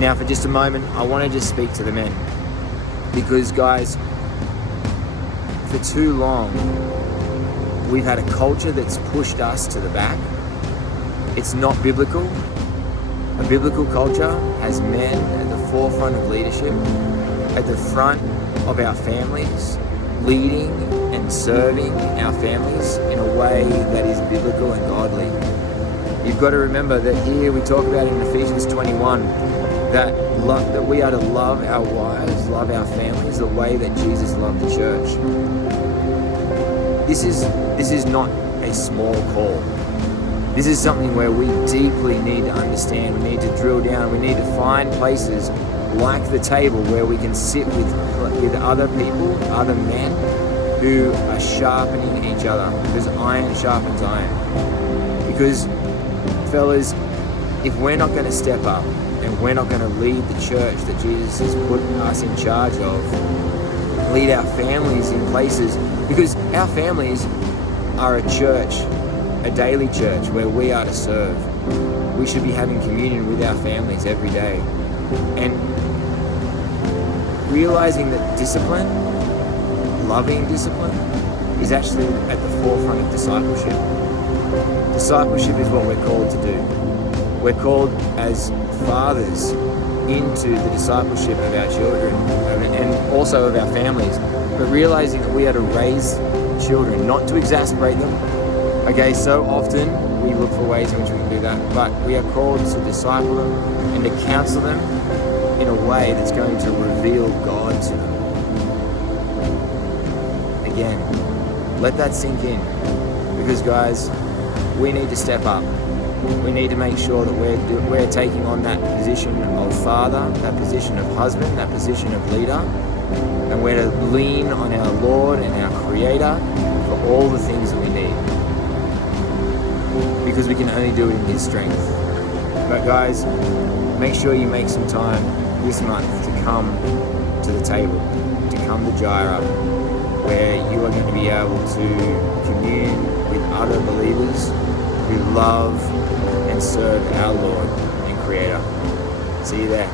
And now for just a moment, I want to just speak to the men. Because guys, for too long, we've had a culture that's pushed us to the back. It's not biblical. A biblical culture has men at the forefront of leadership, at the front of our families, leading and serving our families in a way that is biblical and godly. You've got to remember that here we talk about in Ephesians 21 that we are to love our wives, love our families the way that Jesus loved the church. This is not a small call. This is something where we deeply need to understand. We need to drill down. We need to find places like the table where we can sit with other people, other men who are sharpening each other, because iron sharpens iron. Because, fellas, if we're not going to step up and we're not going to lead the church that Jesus has put us in charge of, lead our families in places, because our families are a church, a daily church where we are to serve. We should be having communion with our families every day. And realizing that discipline, loving discipline, is actually at the forefront of discipleship. Discipleship is what we're called to do. We're called as fathers into the discipleship of our children and also of our families. But realizing that we are to raise children, not to exasperate them. Okay, so often we look for ways in which we can do that, but we are called to disciple them and to counsel them in a way that's going to reveal God to them. Again, let that sink in, because guys, we need to step up. We need to make sure that we're taking on that position of father, that position of husband, that position of leader, and we're to lean on our Lord and our Creator for all the things that we need, because we can only do it in His strength. But guys, make sure you make some time this month to come to the table, to come to Jireh, where you are going to be able to commune with other believers who love and serve our Lord and Creator. See you there.